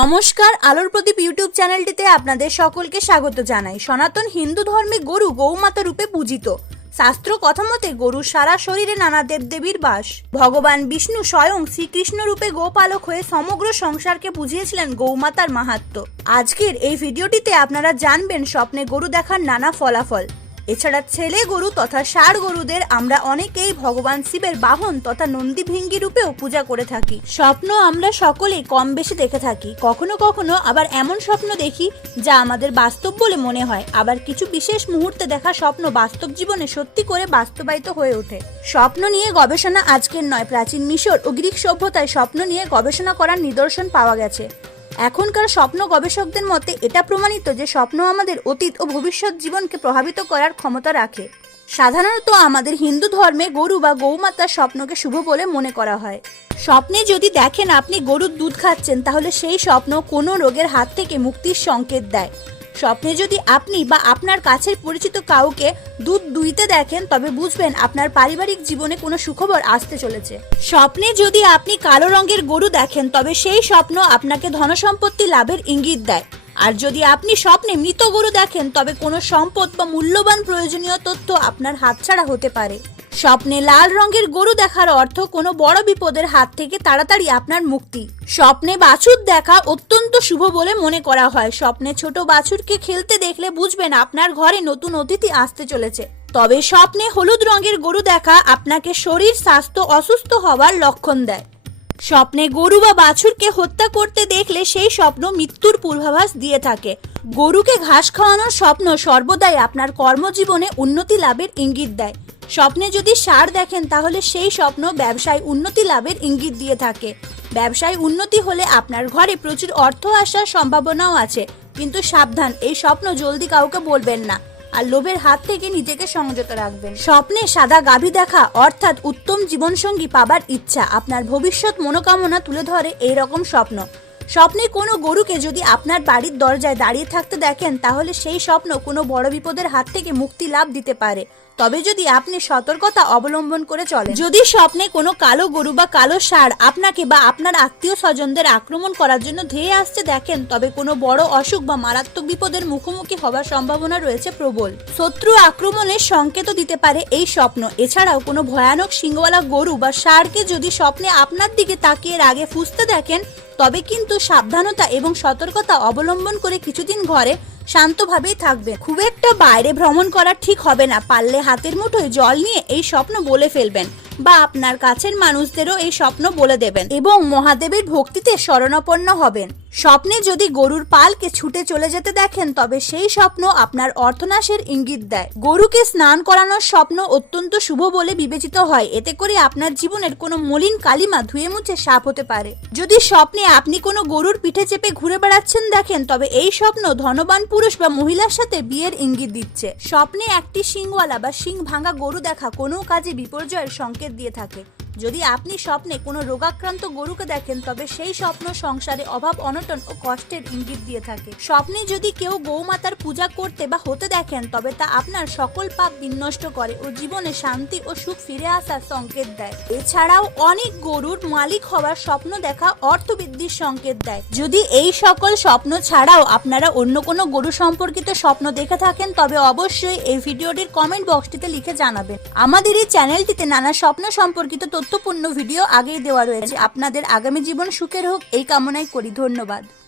নমস্কার, আলোর প্রদীপ ইউটিউব চ্যানেলটিতে আপনাদের সকলকে স্বাগত জানাই। সনাতন হিন্দু ধর্মে গরু গৌমাতা রূপে পূজিত। শাস্ত্র কথা মতে গরু সারা শরীরে নানা দেবদেবীর বাস। ভগবান বিষ্ণু স্বয়ং শ্রীকৃষ্ণ রূপে গোপালক হয়ে সমগ্র সংসারকে বুঝিয়েছিলেন গৌমাতার মাহাত্ম্য আজকের এই ভিডিওটিতে আপনারা জানবেন স্বপ্নে গরু দেখার নানা ফলাফল। এছাড়া ছেলে গরু তথা ষাড় গরুদের আমরা অনেকেই ভগবান শিবের বাহন তথা নন্দী ভিঙ্গি রূপেও পূজা করে থাকি। স্বপ্ন আমরা সকলেই কম বেশি দেখে থাকি। কখনো কখনো আবার এমন স্বপ্ন দেখি যা আমাদের বাস্তব বলে মনে হয়। আবার কিছু বিশেষ মুহূর্তে দেখা স্বপ্ন বাস্তব জীবনে সত্যি করে বাস্তবায়িত হয়ে ওঠে। স্বপ্ন নিয়ে গবেষণা আজকের নয়। প্রাচীন মিশর ও গ্রিক সভ্যতায় স্বপ্ন নিয়ে গবেষণা করার নিদর্শন পাওয়া গেছে। এখনকার স্বপ্ন গবেষকদের মতে এটা প্রমাণিত যে স্বপ্ন আমাদের অতীত ও ভবিষ্যৎ জীবনকে প্রভাবিত করার ক্ষমতা রাখে। সাধারণত আমাদের হিন্দু ধর্মে গরু বা গৌমাতার স্বপ্নকে শুভ বলে মনে করা হয়। স্বপ্নে যদি দেখেন আপনি গরুর দুধ খাচ্ছেন, তাহলে সেই স্বপ্ন কোনো রোগের হাত থেকে মুক্তির সংকেত দেয়। স্বপ্নে যদি আপনি বা আপনার কাছের পরিচিত কাউকে দুধ দুইতে দেখেন, তবে বুঝবেন আপনার পারিবারিক জীবনে কোনো সুখবর আসতে চলেছে। স্বপ্নে যদি আপনি কালো রঙের গরু দেখেন, তবে সেই স্বপ্ন আপনাকে ধনসম্পত্তি লাভের ইঙ্গিত দেয়। আর যদি আপনি স্বপ্নে মৃত গরু দেখেন, তবে কোনো সম্পদ বা মূল্যবান প্রয়োজনীয় তথ্য আপনার হাতছাড়া হতে পারে। স্বপ্নে লাল রঙের গরু দেখার অর্থ কোনো বড় বিপদের হাত থেকে তাড়াতাড়ি আপনার মুক্তি। স্বপ্নে বাছুর দেখা অত্যন্ত শুভ বলে মনে করা হয়। স্বপ্নে ছোট বাছুরকে খেলতে দেখলে বুঝবেন আপনার ঘরে নতুন অতিথি আসতে চলেছে। তবে স্বপ্নে হলুদ রঙের গরু দেখা আপনাকে শরীর, স্বাস্থ্য অসুস্থ হওয়ার লক্ষণ দেয়। স্বপ্নে গরু বা বাছুরকে হত্যা করতে দেখলে সেই স্বপ্ন মৃত্যুর পূর্বাভাস দিয়ে থাকে। গরুকে ঘাস খাওয়ানোর স্বপ্ন সর্বদাই আপনার কর্মজীবনে উন্নতি লাভের ইঙ্গিত দেয়। স্বপ্নে যদি সার দেখেন, তাহলে সেই স্বপ্ন ব্যবসায় উন্নতি লাভের ইঙ্গিত দিয়ে থাকে। ব্যবসায় উন্নতি হলে আপনার ঘরে প্রচুর অর্থ আসার সম্ভাবনাও আছে। কিন্তু সাবধান, এই স্বপ্ন জলদি কাউকে বলবেন না আর লোভের হাত থেকে নিজেকে সংযত রাখবেন। স্বপ্নে সাদা গাভী দেখা, অর্থাৎ উত্তম জীবনসঙ্গী পাবার ইচ্ছা, আপনার ভবিষ্যৎ মনোকামনা তুলে ধরে এই রকম স্বপ্ন। স্বপ্নে কোনো গরুকে যদি আপনার বাড়ির দরজায় দাঁড়িয়ে থাকতে দেখেন, তাহলে সেই স্বপ্ন কোনো বড় বিপদের হাত থেকে মুক্তি লাভ দিতে পারে। তবে যদি আপনি সতর্কতা অবলম্বন করে চলেন, যদি স্বপ্নে কোনো কালো গরু বা কালো ষাঁড় আপনাকে বা আপনার আত্মীয় স্বজনদের আক্রমণ করার জন্য ধেয়ে আসতে দেখেন, তবে কোনো বড় অসুখ বা মারাত্মক বিপদের মুখোমুখি হওয়ার সম্ভাবনা রয়েছে প্রবল। শত্রু আক্রমণের সংকেত দিতে পারে এই স্বপ্ন। এছাড়াও কোনো ভয়ানক সিংহওয়ালা গরু বা ষাঁড়কে যদি স্বপ্নে আপনার দিকে তাকিয়ে রাগে ফুসতে দেখেন তবে কিন্তু সাবধানতা এবং সতর্কতা অবলম্বন করে কিছুদিন ঘরে শান্তভাবেই থাকবেন। খুব একটা বাইরে ভ্রমণ করা ঠিক হবে না। পারলে হাতের মুঠোয় জল নিয়ে এই স্বপ্ন বলে ফেলবেন বা আপনার কাছের মানুষদেরও এই স্বপ্ন বলে দেবেন এবং মহাদেবের ভক্তিতে শরণাপন্ন হবেন। স্বপ্নে যদি গরুর পালকে ছুটে চলে যেতে দেখেন, তবে সেই স্বপ্ন আপনার অর্থনাশের ইঙ্গিত দেয়। গরুকে স্নান করানোর স্বপ্ন অত্যন্ত শুভ বলে বিবেচিত হয়। এতে করে আপনার জীবনের কোনো মলিন কালিমা ধুয়ে মুছে সাফ হতে পারে। যদি স্বপ্নে আপনি কোনো গরুর পিঠে চেপে ঘুরে বেড়াচ্ছেন দেখেন, তবে এই স্বপ্ন ধনবান পুরুষ বা মহিলার সাথে বিয়ের ইঙ্গিত দিচ্ছে। স্বপ্নে একটি শিংওয়ালা বা শিং ভাঙা গরু দেখা কোনো কাজে বিপর্যয়ের সংকেত দিয়ে থাকে। যদি আপনি স্বপ্নে কোনো রোগাক্রান্ত গরুকে দেখেন, তবে সেই স্বপ্ন সংসারে অভাব, অনটন ও কষ্টের ইঙ্গিত দিয়ে থাকে। স্বপ্নে যদি কেউ গৌমাতার পূজা করতে বা হতে দেখেন, তবে তা আপনার সকল পাপ বিনষ্ট করে ও জীবনে শান্তি ও সুখ ফিরে আসার সংকেত দেয়। এছাড়াও অনেক গরুর মালিক হওয়ার স্বপ্ন দেখা অর্থবৃদ্ধির সংকেত দেয়। যদি এই সকল স্বপ্ন ছাড়াও আপনারা অন্য কোনো গরু সম্পর্কিত স্বপ্ন দেখে থাকেন, তবে অবশ্যই এই ভিডিওটির কমেন্ট বক্সটিতে লিখে জানাবেন। আমাদের এই চ্যানেলটিতে নানা স্বপ্ন সম্পর্কিত তথ্যপূর্ণ ভিডিও আগেই দেওয়া রয়েছে। আপনাদের আগামী জীবন সুখের হোক এই কামনাই করি। ধন্যবাদ।